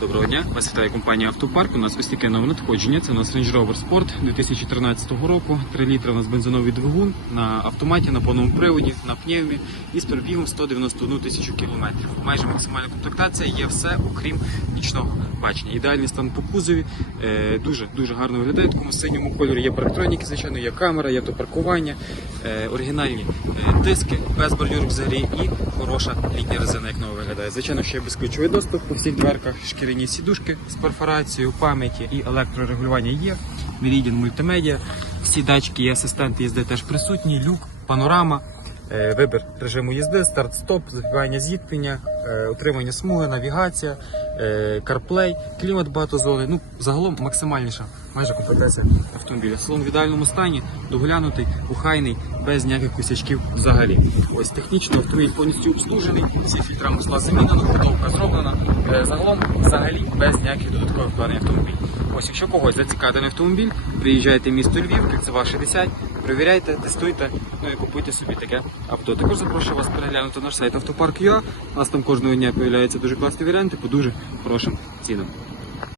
Доброго дня, вас вітає компанія Автопарк. У нас ось таке нове надходження. Це у нас Range Rover Sport 2013 року. 3 літри у нас бензиновий двигун на автоматі, на повному приводі, на пневмі і з пробігом 191 тисячу кілометрів. Майже максимальна комплектація є все, окрім нічного бачення. Ідеальний стан по кузові, е, дуже дуже гарно виглядає. В такому синьому кольорі є парктроніки, звичайно, є камера, є автопаркування, е, оригінальні е, диски, без бордюрок взагалі і хороша літня резина, як нова виглядає. Звичайно, ще є безключовий доступ по всіх дверках, шкіряні сідушки з перфорацією, пам'яті і електрорегулювання є. Meridian мультимедіа, всі датчики і асистенти їзди теж присутні, люк, панорама. Е, Вибір режиму їзди, старт-стоп, запобігання зіткнення, е, утримання смуги, навігація, е, CarPlay, клімат багатозони. Ну, загалом максимальніша майже комплектація автомобіля. Салон в ідеальному стані, доглянутий, охайний, без ніяких косячків взагалі. Ось технічно автомобіль повністю обслужений, всі фільтра масла замінено, готовка зроблена. Загалом взагалі без ніяких додаткових планів автомобіль. Ось, якщо когось зацікавить даний автомобіль, приїжджайте в місто Львів, кільцева 60, перевіряйте, тестуйте, ну і купуйте собі таке авто. Також запрошую вас переглянути наш сайт автопарк.ua. У нас там кожного дня з'являються дуже класні варіанти по дуже хорошим цінам.